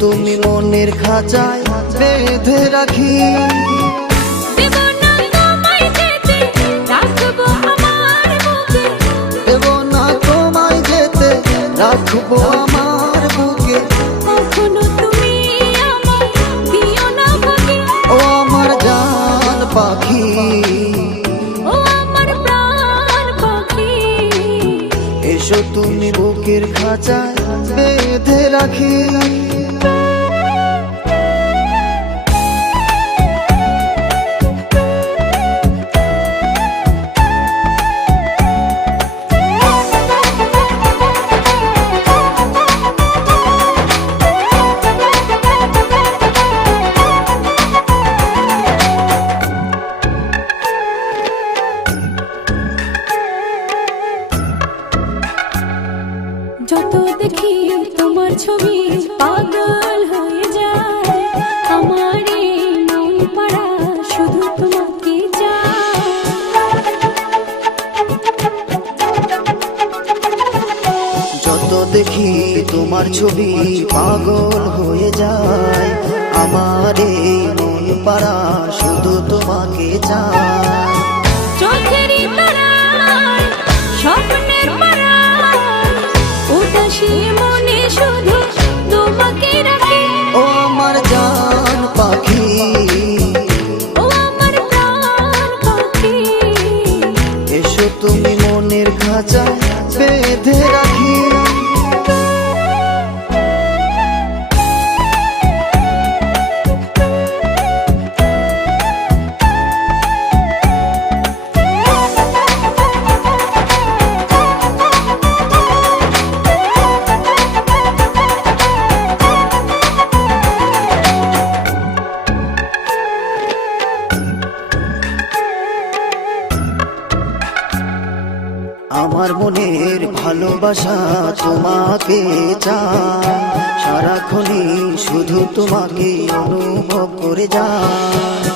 তুমি মনের খাঁচায় বেঁধে রাখি। দেব না তোমায় যেতে, রাখবো আমার বুকে। দেব না তোমায় যেতে, রাখবো আমার বুকে। কখনো তুমি আমায় দিও না ভাগে। ও আমার জান পাখি, ও আমার প্রাণ পাখি, এসো তুমি বুকের খাঁচায় বেঁধে রাখি। যত দেখি তোমার ছবি পাগল হয়ে যায়। আমার এই মন পাড়া শুধু তোমাকে চায়। যত দেখি তোমার ছবি পাগল হয়ে যায়। আমার এই মন পাড়া শুধু তোমাকে চায়। চোখেরই তারায়, স্বপ্নের পাড়ায়, উদাসী মনে শুধু তোমাকে রাখি। ও আমার জান পাখি, ও আমার প্রাণ পাখি, এসো তুমি মনের খাঁচায় বেঁধে রাখি। আমার মনের ভালোবাসা তোমাকে চায়। সারাক্ষণই শুধু তোমাকে অনুভব করে যায়।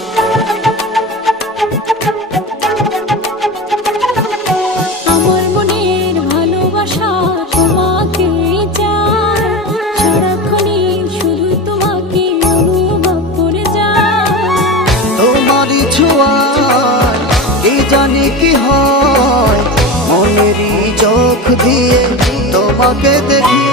আমার মনের ভালোবাসা তোমাকে চায়। সারাক্ষণই শুধু তোমাকে অনুভব করে যায়। তোমারই ছোঁয়ায় কি জানি কি হয়, মনেরই চোখ দিয়ে তোমাকে দেখি।